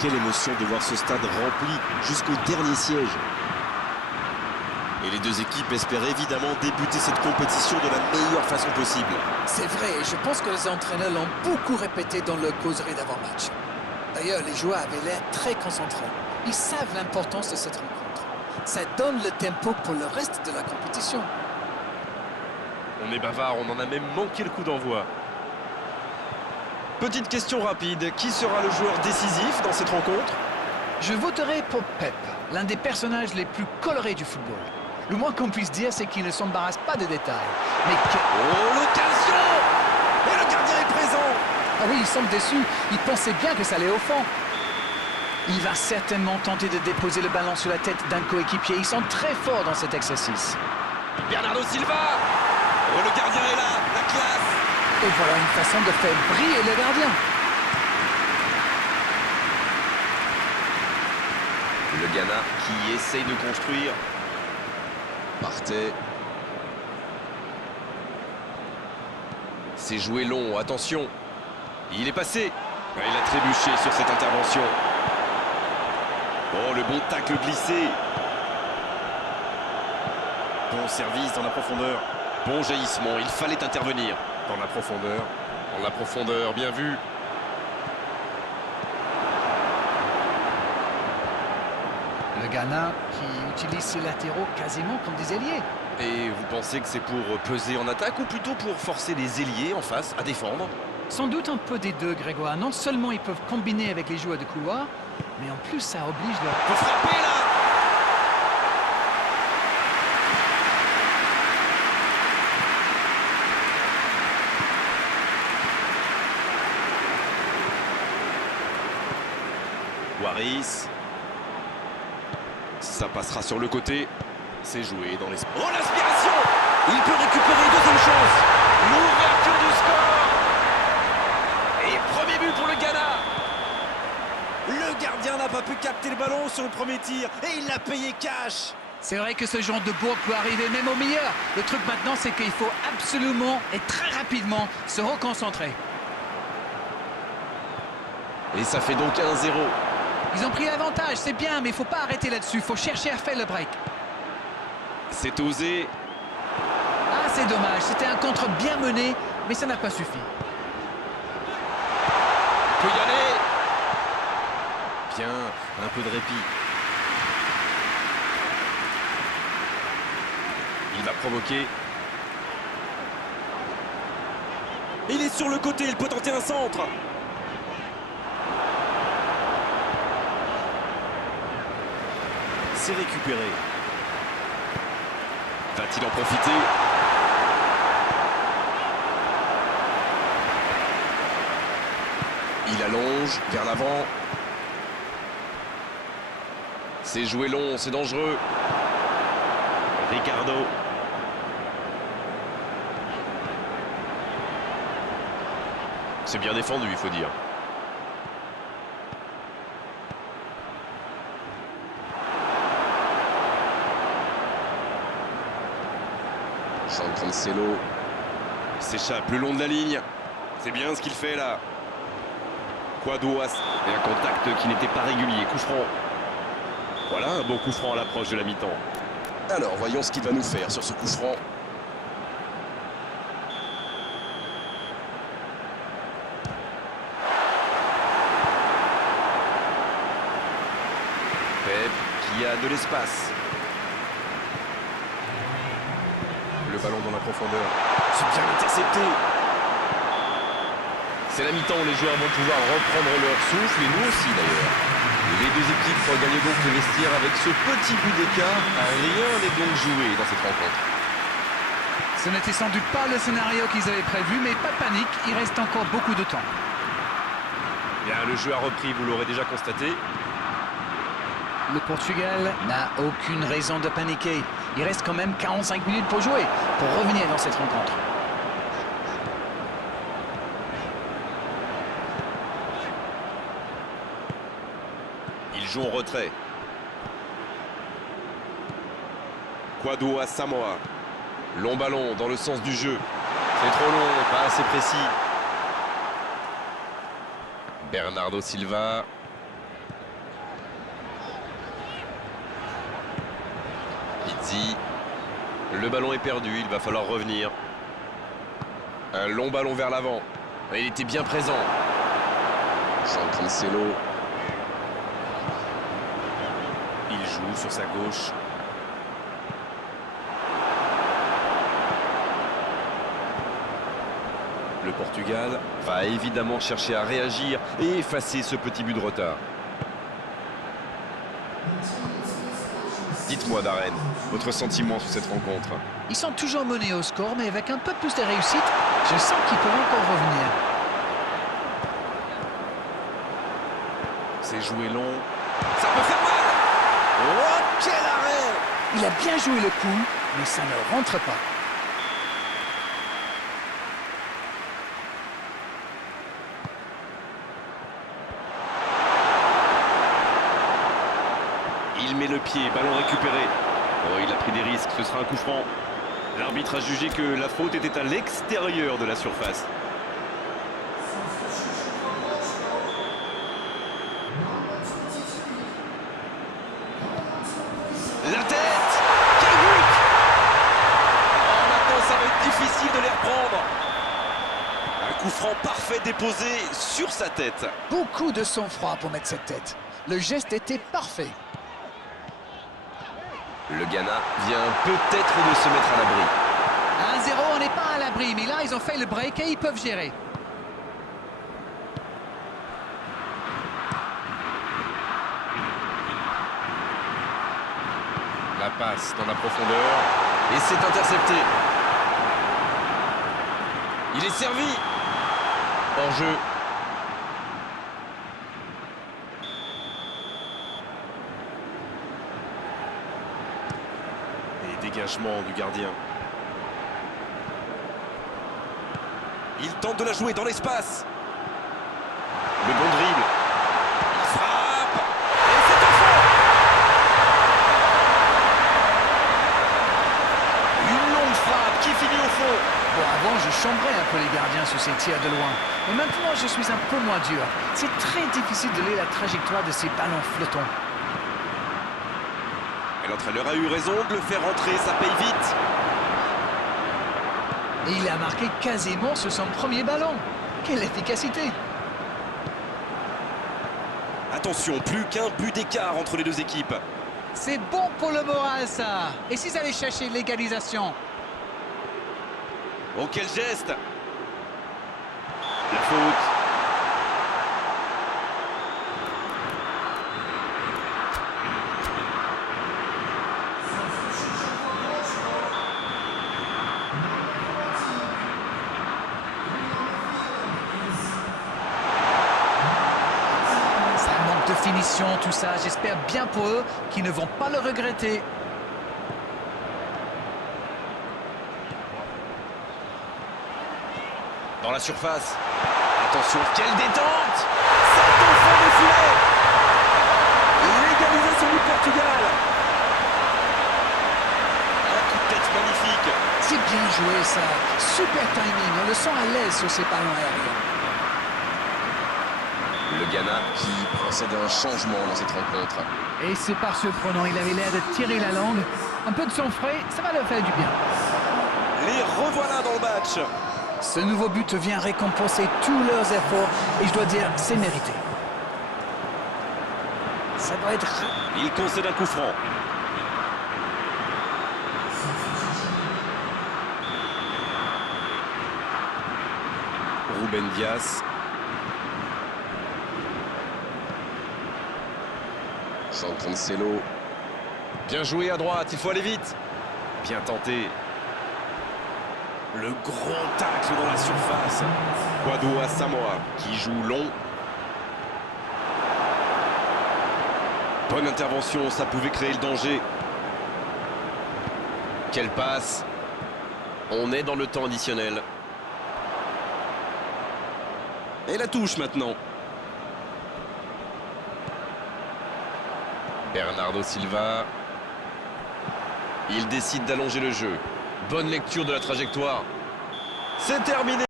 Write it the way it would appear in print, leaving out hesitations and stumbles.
Quelle émotion de voir ce stade rempli jusqu'au dernier siège. Et les deux équipes espèrent évidemment débuter cette compétition de la meilleure façon possible. C'est vrai, je pense que les entraîneurs l'ont beaucoup répété dans leur causerie d'avant-match. D'ailleurs, les joueurs avaient l'air très concentrés. Ils savent l'importance de cette rencontre. Ça donne le tempo pour le reste de la compétition. On est bavard, on en a même manqué le coup d'envoi. Petite question rapide, qui sera le joueur décisif dans cette rencontre? Je voterai pour Pep, l'un des personnages les plus colorés du football. Le moins qu'on puisse dire, c'est qu'il ne s'embarrasse pas de détails. Mais que... Oh, l'occasion! Et le gardien est présent! Ah oui, il semble déçu. Il pensait bien que ça allait au fond. Il va certainement tenter de déposer le ballon sur la tête d'un coéquipier. Ils sont très forts dans cet exercice. Bernardo Silva! Oh, le gardien est là, la classe! Et voilà une façon de faire briller le gardien. Le Ghana qui essaye de construire. Partez. C'est joué long, attention. Il est passé. Il a trébuché sur cette intervention. Oh, le bon tacle glissé. Bon service dans la profondeur. Bon jaillissement, il fallait intervenir. Dans la profondeur, bien vu. Le Ghana qui utilise ses latéraux quasiment comme des ailiers. Et vous pensez que c'est pour peser en attaque ou plutôt pour forcer les ailiers en face à défendre? Sans doute un peu des deux, Grégoire. Non seulement ils peuvent combiner avec les joueurs de couloir, mais en plus ça oblige leur... Faut frapper là! Waris. Ça passera sur le côté. C'est joué dans les... Oh, l'aspiration! Il peut récupérer deuxième chance. L'ouverture du score. Et premier but pour le Ghana. Le gardien n'a pas pu capter le ballon sur le premier tir et il l'a payé cash. C'est vrai que ce genre de bourre peut arriver même au meilleur. Le truc maintenant, c'est qu'il faut absolument et très rapidement se reconcentrer. Et ça fait donc 1-0. Ils ont pris l'avantage, c'est bien, mais il ne faut pas arrêter là-dessus. Il faut chercher à faire le break. C'est osé. Ah, c'est dommage. C'était un contre bien mené, mais ça n'a pas suffi. Il peut y aller. Bien, un peu de répit. Il va provoquer. Il est sur le côté, il peut tenter un centre. C'est récupéré. Va-t-il en profiter? Il allonge vers l'avant. C'est joué long, c'est dangereux. Ricardo. C'est bien défendu, il faut dire. Jean Cancelo s'échappe le long de la ligne. C'est bien ce qu'il fait là. Kwadwo et un contact qui n'était pas régulier. Coup franc. Voilà un bon coup franc à l'approche de la mi-temps. Alors voyons ce qu'il va nous faire sur ce coup franc. Pep qui a de l'espace. Le ballon dans la profondeur. C'est bien intercepté. C'est la mi-temps où les joueurs vont pouvoir reprendre leur souffle, et nous aussi d'ailleurs. Les deux équipes regagnent donc le vestiaire avec ce petit but d'écart. Rien n'est donc joué dans cette rencontre. Ce n'était sans doute pas le scénario qu'ils avaient prévu, mais pas de panique, il reste encore beaucoup de temps. Bien, le jeu a repris, vous l'aurez déjà constaté. Le Portugal n'a aucune raison de paniquer. Il reste quand même 45 minutes pour jouer, pour revenir dans cette rencontre. Ils jouent en retrait. Kwadwo à Samoa. Long ballon dans le sens du jeu. C'est trop long, pas assez précis. Bernardo Silva. Mezzi. Le ballon est perdu, il va falloir revenir. Un long ballon vers l'avant. Il était bien présent. Jean Cancelo. Il joue sur sa gauche. Le Portugal va évidemment chercher à réagir et effacer ce petit but de retard. Dites-moi, Darren, votre sentiment sur cette rencontre? Ils sont toujours menés au score, mais avec un peu plus de réussite, je sens qu'ils peuvent encore revenir. C'est joué long. Ça peut faire mal! Oh, quel arrêt! Il a bien joué le coup, mais ça ne rentre pas. Il met le pied, ballon récupéré. Oh, il a pris des risques, ce sera un coup franc. L'arbitre a jugé que la faute était à l'extérieur de la surface. La tête! Quel but! Oh, maintenant, ça va être difficile de les reprendre. Un coup franc parfait déposé sur sa tête. Beaucoup de sang-froid pour mettre cette tête. Le geste était parfait. Le Ghana vient peut-être de se mettre à l'abri. 1-0, on n'est pas à l'abri, mais là, ils ont fait le break et ils peuvent gérer. La passe dans la profondeur. Et c'est intercepté. Il est servi. Hors jeu. Dégagement du gardien. Il tente de la jouer dans l'espace. Le bon dribble. Il frappe. Et c'est un fond. Une longue frappe qui finit au fond. Bon, avant, je chambrais un peu les gardiens sur ces tirs de loin. Mais maintenant, je suis un peu moins dur. C'est très difficile de lire la trajectoire de ces ballons flottants. L'entraîneur a eu raison de le faire rentrer, ça paye vite. Et il a marqué quasiment sur son premier ballon. Quelle efficacité! Attention, plus qu'un but d'écart entre les deux équipes. C'est bon pour le moral, ça. Et s'ils allaient chercher l'égalisation? Oh, quel geste! La faute. De finition, tout ça, j'espère bien pour eux qu'ils ne vont pas le regretter. Dans la surface. Attention, quelle détente! C'est au fond des filets! L'égalisation du Portugal! Un coup de tête magnifique! C'est bien joué, ça. Super timing, on le sent à l'aise sur ces ballons aériens. Le Ghana qui procède à un changement dans cette rencontre. Et c'est pas surprenant, il avait l'air de tirer la langue. Un peu de sang frais, ça va leur faire du bien. Les revoilà dans le match. Ce nouveau but vient récompenser tous leurs efforts et je dois dire, c'est mérité. Ça doit être... Il concède un coup franc. Ruben Dias. Jean Cancelo. Bien joué à droite, il faut aller vite. Bien tenté. Le gros tacle dans la surface. Kwadwo Asamoah qui joue long. Bonne intervention, ça pouvait créer le danger. Quelle passe. On est dans le temps additionnel. Et la touche maintenant. Bernardo Silva. Il décide d'allonger le jeu. Bonne lecture de la trajectoire. C'est terminé.